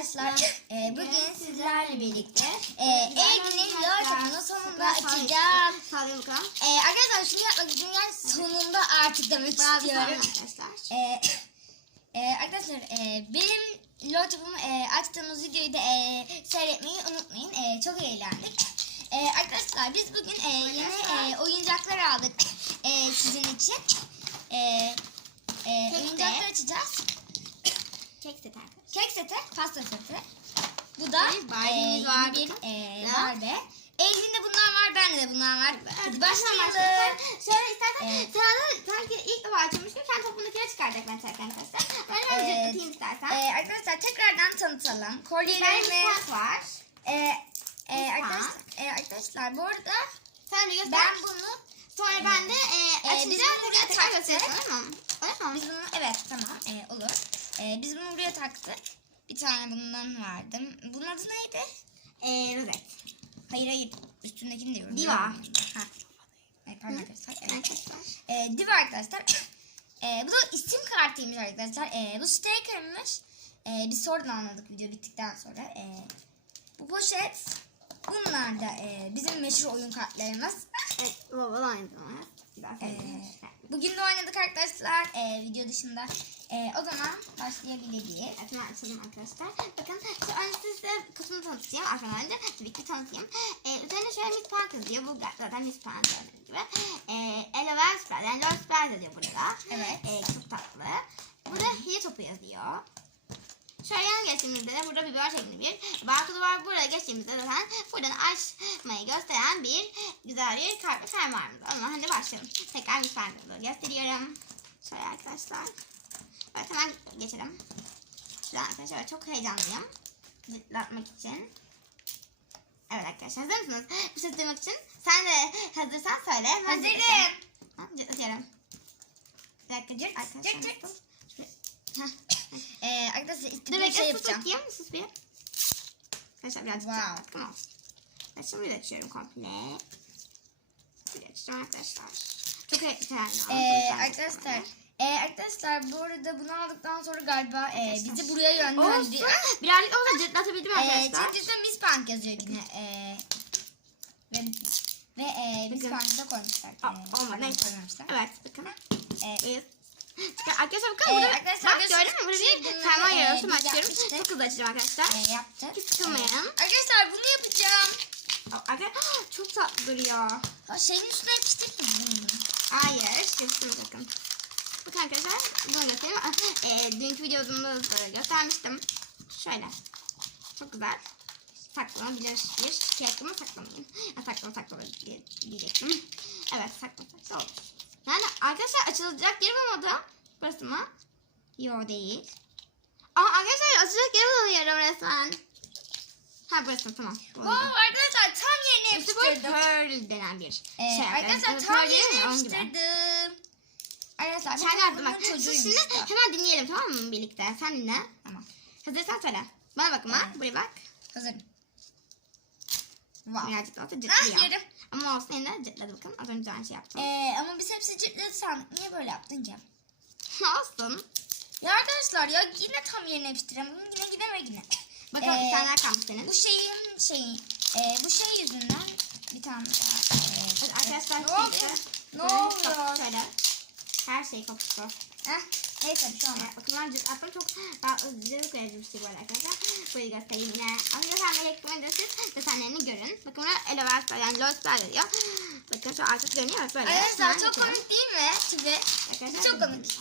arkadaşlar. Ee, bugün sizlerle birlikte e, Evgin'in lordunu sonunda bakalım. Ee, arkadaşlar şunu yapmak için yani sonunda artık demek Bravo istiyorum. arkadaşlar. Ee, e, arkadaşlar e, benim lordumu e, açtığımız videoyu da e, seyretmeyi unutmayın. E, çok eğlendik. E, arkadaşlar biz bugün e, yeni e, oyuncaklar aldık e, sizin için. E, e, oyuncaklar açacağız. Kek seti arkadaşlar. Kek seti, pasta seti. Bu da eee, var, bir. Barbie. Elinde bunlar var, bende de bunlar var. Hadi başlayalım. Şöyle istersen Evet. sen sanki ilk defa açılmıştım. Sen topundakileri çıkaracak ben çekerken arkadaşlar. Ben önce Evet. tutayım istersen. Eee, arkadaşlar tekrardan tanıtalım. Ben Kolyelerimiz var. eee, Lütfen. arkadaşlar, eee, arkadaşlar bu arada Sen de göster. ben bunu Sonra ben de e, açınca biz bunu tekrar buraya tekrar taktık. göstereyim olur mu? Olur mu? biz bunu evet tamam eee, olur. Eee, biz bunu buraya taktık. Bir tane bundan verdim. Bunun adı neydi? Eee rozet. Hayır hayır. Üstündekini diyorum. Diva. Ha. Ay, pardon arkadaşlar. Evet. Ee, Diva arkadaşlar. Ee, bu da isim kartıymış arkadaşlar. Ee, bu sticker'mış. Ee, biz sonradan anladık video bittikten sonra. Ee, bu poşet. Bunlar da e, bizim meşhur oyun kartlarımız. Evet, bu aynı zamanda. Güzel Ee, bugün de oynadık arkadaşlar ee, video dışında. Ee, o zaman başlayabiliriz. Ben açalım arkadaşlar. Bakın şu önce size kutumu tanıtayım. Arkadan tabii ki tanıtayım. Ee, üzerine şöyle Miss Punk yazıyor. Bu zaten Miss Punk gördüğünüz gibi. Ee, Elover Spread, yani Lord Spread yazıyor burada. Evet. Ee, çok tatlı. Burada Hile topu yazıyor. Şöyle yan geçtiğimizde de burada biber şeklinde bir barkodu var. Buraya geçtiğimizde zaten buradan açmayı gösteren bir güzel bir kart ve fermuarımız var. Ama hadi başlayalım. Tekrar bir fermuarı gösteriyorum. Şöyle arkadaşlar. Evet hemen geçelim. Şuradan arkadaşlar çok heyecanlıyım. Zıplatmak için. Evet arkadaşlar hazır mısınız? Bu sesi duymak için. Sen de hazırsan söyle. Ben Hazırım. Ha, Zıplatıyorum. Bir dakika Cırt, arkadaşlar. cırt? Heh. Ee, arkadaşlar istediğim bekle şey yapacağım. bakayım. Sus bir. Arkadaşlar birazcık Wow. wow. Tamam. Şimdi burayı açıyorum komple. Burayı açacağım arkadaşlar. Çok heyecanlı. Ee, arkadaşlar ee, arkadaşlar bu arada bunu aldıktan sonra galiba ee, bizi buraya yönlendi. Olsun. Birazcık olsa cırtlatabildim Ee, arkadaşlar. çünkü de Miss Punk yazıyor yine. Ee, ve ve ee, Miss. Punk'ı da koymuşlar. Ee, olmadı. koymamışlar. Evet bakın. Ee, Evet. Arkadaşlar bakın Ee, burada arkadaşlar bak gördün mü? Bunları, fermuar biz açıyorum. Çok hızlı açacağım arkadaşlar. ee, yaptık. Hiç sıkılmayın. Arkadaşlar bunu yapacağım. Arkadaşlar çok tatlı duruyor. Ha, şeyin üstüne yapıştırayım mı? Hayır, yapıştırma bakın. Bakın arkadaşlar, bunu göstereyim. Ah, E, dünkü videomda da göstermiştim. Şöyle. Çok güzel. Saklanabilir bir şey hakkında saklamayın. Ya saklama saklama diye- diyecektim. Evet saklama saklama olur. Yani arkadaşlar açılacak yer bulmadı. Burası mı? Yo değil. Aa arkadaşlar açılacak yer bulamıyorum resmen. Ha burası tamam. Wow, arkadaşlar tam yerine yapıştırdım. Pearl denen bir Ee, şey. arkadaşlar Evet, tam yerine yapıştırdım. Arkadaşlar yardım bunun bak. Şimdi hemen dinleyelim tamam mı birlikte? Sen dinle. Tamam. Hazırsan söyle. Bana bakma. Evet. Buraya bak. Hazırım. Wow. Birazcık da olsa Ah cırtlıyor. yerim. Ama olsun yine cırtladı bakın. Az önce aynı şey yaptım. Ee, ama biz hepsi cırtladı sandık. Niye böyle yaptın Cem? olsun. Ya arkadaşlar ya yine tam yerine. Bunun yine gideme yine. Bakalım Ee, bir tane daha kalmış senin. Bu şeyin şeyi, e, bu şey yüzünden bir tane daha. E, arkadaşlar ne oluyor? Ne oluyor? Şöyle. Her şey koktu. Heh, neyse. Evet, bakın ben cırtlattım çok daha cırtlık verici bir şey böyle arkadaşlar. Burayı göstereyim yine. Aslında sen elektronik de siz desenlerini görün. Bakın burada Elover Spell yani Lord Spell diyor. Bakın şu arkası görünüyor böyle. Arkadaşlar çok geçelim. komik değil mi? Tipi. Arkadaşlar Çok komik.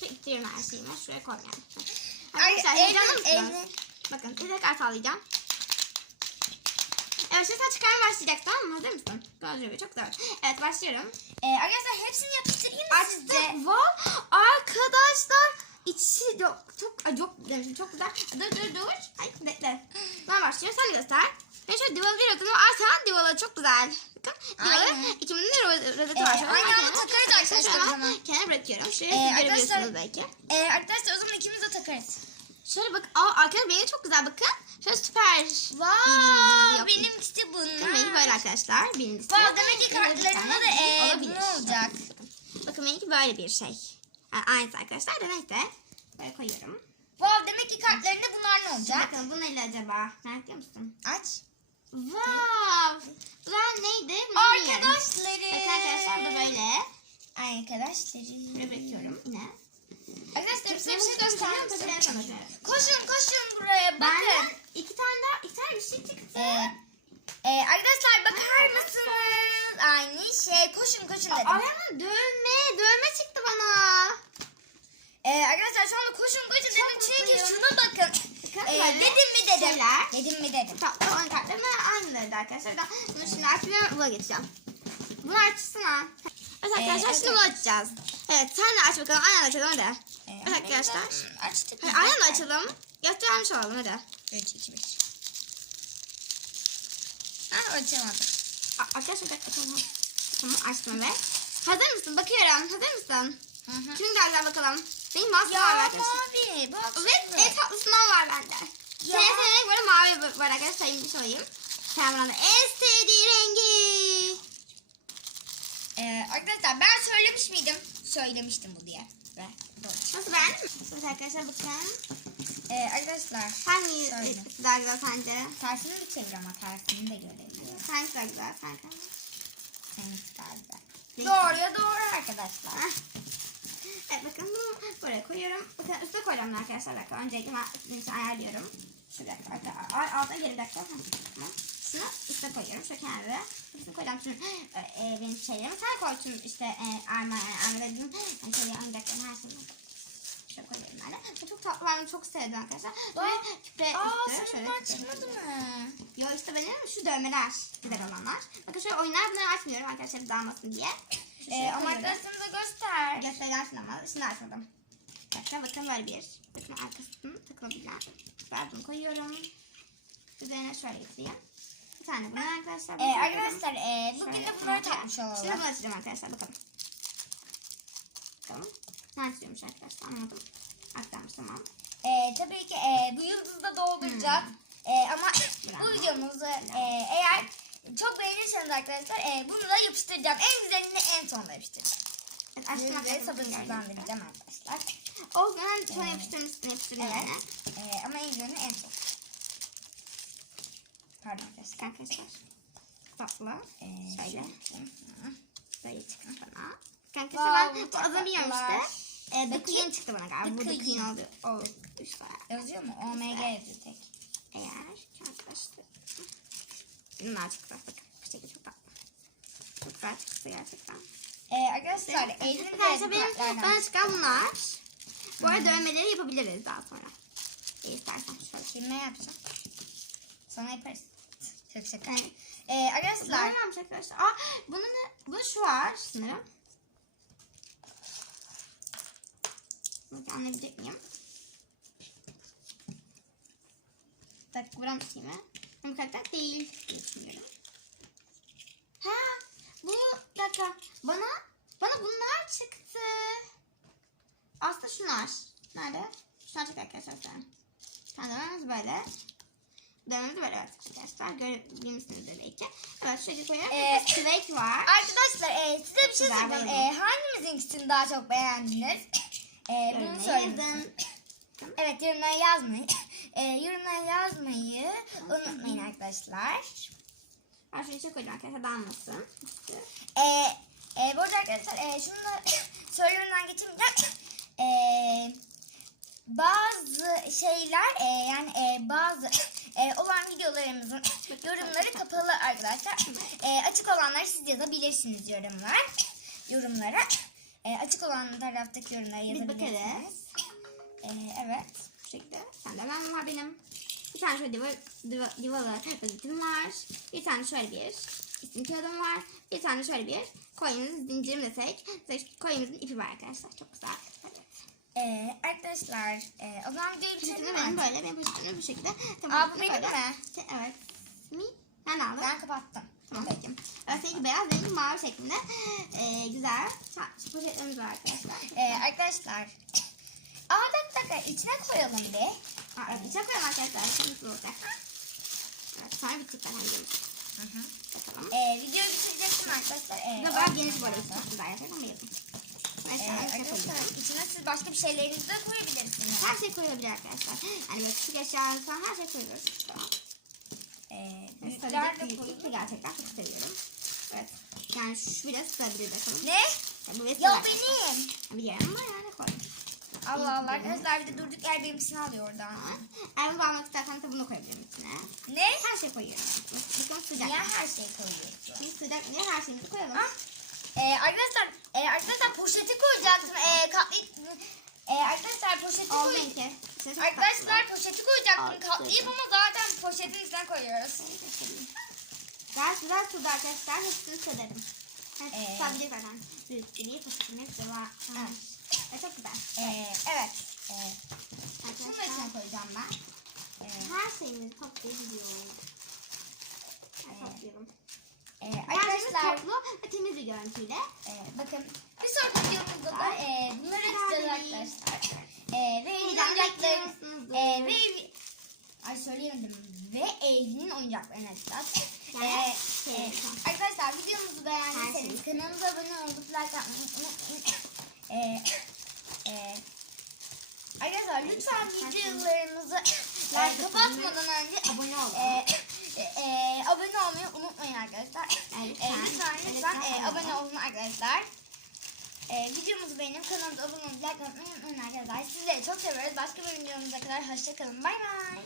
Şu ittiriyorum her şeyimi. Şuraya koymayalım. Ay, Arkadaşlar heyecanlı mısınız? Bakın bir tekrar sallayacağım. Evet şimdi sen çıkarmaya başlayacaksın tamam mı? Hazır mısın? Gibi çok güzel. Evet başlıyorum. E, arkadaşlar hepsini yapıştırayım mı sizce? Wow. Arkadaşlar içi çok çok çok demişim çok güzel. Dur dur dur. Ay bekle. Ben başlıyorum sen göster. Ben şöyle divalı bir rozetim var. Sen divalı çok güzel. Bakın divalı ikimizin de roze- rozeti Ee, var. Şöyle aynı anda takarız arkadaşlar Şöyle o zaman. Kenara bırakıyorum. Şuraya Ee, siz belki. E, arkadaşlar o zaman ikimiz de takarız. Şöyle bak. Aa arkadaşlar benim çok güzel bakın. Şöyle süper. Wow, benimkisi bunlar. Bakın benimki böyle arkadaşlar. Birincisi. Wow, demek ki Benim bir kartlarında da, olabilir. bu olacak. Bakın. Bakın benimki böyle bir şey. Yani aynısı arkadaşlar da neyse. Böyle koyuyorum. Wow, demek ki kartlarında bunlar ne olacak? Bakalım bu neyle acaba? Merak ediyor musun? Aç. Wow! Bunlar neydi? Bunu. Arkadaşları. Bakın arkadaşlar bu böyle. Arkadaşları. Böyle bırakıyorum yine. Arkadaşlar size bir şey Göstereyim şöyle. Koşun koşun buraya bakın. iki tane daha, iki tane bir şey çıktı. Ee, e, arkadaşlar bakar mısınız? Aynı şey. Koşun koşun dedim. Ayağıma dövme, dövme çıktı bana. Ee, arkadaşlar şu anda koşun koşun dedim Çok çünkü mutluyum. şuna bakın. Ee, dedim mi dedim. şeyler. Dedim mi dedim. Tatlı olan kartlarımla aynıları arkadaşlar. Ben bunu şimdi açmıyorum, buna geçeceğim. Bunu açsana. Evet arkadaşlar Ee, şimdi evet. bunu açacağız. Evet sen de aç bakalım. Aynen açalım hadi. Ee, Evet arkadaşlar. Açtık. Hayır, aynen açalım. Göstermiş olalım hadi. 3, 2, 1. Ha açamadım. A- Arkadaşlar bir dakika tamam. Açtım ve. Hazır mısın? Bakıyorum. Hazır mısın? Hı hı. Daha güzel bakalım. Benim masum Ya var arkadaşlar. mavi. Bak. Evet şurada. en tatlısından var bende. Senin senin böyle mavi var arkadaşlar. Sayayım olayım. Kamran'da en sevdiği rengi. Ee, arkadaşlar ben söylemiş miydim? Söylemiştim bu diye. Ve doğru. Nasıl beğendin mi? Evet arkadaşlar bakın. Ee, arkadaşlar Hangi e, daha güzel sence? tersini de çevir ama tersini de görebiliyorum. Hangisi daha güzel sanki? Seninki daha güzel. Doğruya doğru arkadaşlar. Ah. Evet bakın bunu buraya koyuyorum. Bakın üstüne koyacağım arkadaşlar. Dakika öncelikle ben sizin için ayarlıyorum. Şu dakika. Alta geri dakika. Tamam. Şunu üstüne koyuyorum. Şu kenara. Üstüne koyacağım şunu. E, e, benim şeylerimi. Sen koy şunu işte. E, arma, arma dedim. Yani şöyle oyuncakların her şeyini. Şöyle koyuyorum de. Bu çok tatlı. Ben çok sevdim arkadaşlar. Böyle küpe Aa üstü. senin Şöyle bunlar küpe çıkmadı mı? Yo işte benim şu dövmeler. Güzel olanlar. Bakın şöyle oyunlar bunları açmıyorum arkadaşlar dağılmasın diye. Ee, ama koyuyorum. arkadaşlarımıza göster. Gösterirsin ama şimdi açmadım. Bakın bakın böyle bir. Bakın arkasını takılabilen. Ben bunu koyuyorum. Üzerine şöyle getireyim. Tane bunu arkadaşlar. Ee, arkadaşlar e, bugün de bunları takmış Şimdi olalım. bunu açacağım arkadaşlar bakalım. Bakalım. Ne açıyormuş arkadaşlar anlamadım. Aktarmış tamam. Ee, tabii ki e, bu yıldızı da dolduracak. Ee, ama bu videomuzu e, eğer çok beğenirseniz arkadaşlar e, bunu da yapıştıracağım. En güzelini en sonda yapıştıracağım. Evet açtım sabırsızlandıracağım arkadaşlar. Olsun ben sonra yapıştırmışsın Evet. Ee, ama en güzelini en son. Pardon arkadaşlar. Arkadaşlar. Tatlı. Ee, Şöyle. Böyle çıktı bana. Wow, ben adını işte. Ee, The Queen çıktı bana galiba. Bu The The Queen oldu. O işte Yazıyor mu? OMG yazıyor tek. eğer arkadaşlar. Bunlar çıktı. Bakın bu şekilde çok tatlı. Çok güzel çıktı gerçekten. Ee, arkadaşlar Eylül'de Arkadaşlar bu benim bana çıkan bunlar. Bu arada dövmeleri yapabiliriz daha sonra. İstersen şöyle. Kime yapacağım? Sana yaparız. Çok şaka. Ee, arkadaşlar Bunlar varmış arkadaşlar. Aa, bunun ne? Bunun şu var sanırım. Bakın anlayabilecek miyim? Tak buram mi? Ama tak tak değil diye düşünüyorum. Ha, bu dakika. Bana bana bunlar çıktı. Aslında şunlar. Nerede? Şunlar çıktı arkadaşlar sen. Tandemimiz böyle. Dövmemiz böyle evet arkadaşlar. Görebilir misiniz belki? Evet şöyle koyuyorum. Ee, Swag var. Arkadaşlar e, size bir şey Güzel, bayıldım. E, hangimizinkisini daha çok beğendiniz? E, bunu söyleyin. Evet yorumlara yazmayın. E, yorumlara yazmayı unutmayın arkadaşlar. Ben şunu içine koyacağım arkadaşlar dağılmasın. E, e, bu arada arkadaşlar e, şunu da söylemeden geçemeyeceğim. E, bazı şeyler e, yani e, bazı e, olan videolarımızın yorumları kapalı arkadaşlar. E, açık olanları siz yazabilirsiniz yorumlar. Yorumlara. E, açık olan taraftaki yorumlara yazabilirsiniz. E, evet. Bu şekilde. Sen de ben var benim. Bir tane şöyle diva, diva, divalı özetim var. Bir tane şöyle bir isim kağıdım var. Bir tane şöyle bir koyunun zincirim desek. Koyunumuzun ipi var arkadaşlar. Çok güzel. Evet. E, arkadaşlar e, o zaman videoyu bitirelim mi? böyle. Benim poşetimde bu şekilde. Aa, bu benim böyle. mi? Evet. Mi? Ben aldım. Ben kapattım. Tamam peki. Evet, seninki beyaz, benimki mavi şeklinde. Ee, güzel. Poşetlerimiz var arkadaşlar. E, arkadaşlar. Aa dakika dakika içine koyalım bir. Aa, evet, içine koyalım arkadaşlar. Şimdi nasıl olacak? Evet, sonra bitecek zaten videomuz. Hı hı. Bakalım. E, videoyu bitirecektim arkadaşlar. E, Bu bayağı yüzden geniş bu arkadaşlar. Çok güzel yapıyor Ee, arkadaşlar içine siz başka bir şeylerinizi de koyabilirsiniz. her şey koyulabilir arkadaşlar. Yani böyle küçük eşyalar falan her şey koyuyoruz. Tamam. Ee, büyükler de gerçekten çok seviyorum. Evet. Yani şu bile sığabilir bakalım. Ne? Yani bu bile Ya benim. Biliyorum ama yani koy. Allah Allah arkadaşlar bir de durduk yer benimkisini alıyor oradan. Eğer bunu almak istersen de bunu koyabilirim içine. Ne? Her şey koyuyorum. Bakın sıcak. Niye her şeyi koyuyorsun? Şimdi sıcak diye her şeyimizi koyalım. Ah, Ee, arkadaşlar, e, arkadaşlar poşeti koyacaktım. E, katlayıp, e, arkadaşlar poşeti koy. Olmayın ki. İçine çok Arkadaşlar poşeti koyacaktım Al, katlayıp koydum. ama zaten poşetin içine koyuyoruz. Gayet güzel turdu arkadaşlar. Hepsini severim. Evet, Ee, Sadece zaten. Var. Evet. Ve çok güzel. E, evet. E, bunu da içine Arkadaşlar koyacağım ben. E, her şeyimizi toplayabiliyorum. Ben Evet. topluyorum. e, Arkadaşlar arkadaşlar toplu ve temiz bir görüntüyle. e, bakın bir sonraki videomuzda da e, bunları açacağız arkadaşlar. E, ve oyuncaklarını bekliyorsunuzdur. e, ve Ay söyleyemedim. Ve Eylül'ün oyuncaklarını açacağız. Yani E, şey, e, arkadaşlar videomuzu beğendiyseniz şey. kanalımıza abone olup like atmayı unutmayın. e, e, arkadaşlar lütfen videolarımızı e, Like kapatmadan önce Abone olun. e, e, e, abone olmayı unutmayın arkadaşlar. Evet, E, lütfen lütfen e, abone olun. arkadaşlar. E, videomuzu beğenip kanalımıza abone atmayı unutmayın arkadaşlar. Sizleri çok seviyoruz. Başka bir videomuza kadar hoşçakalın. Bay bay.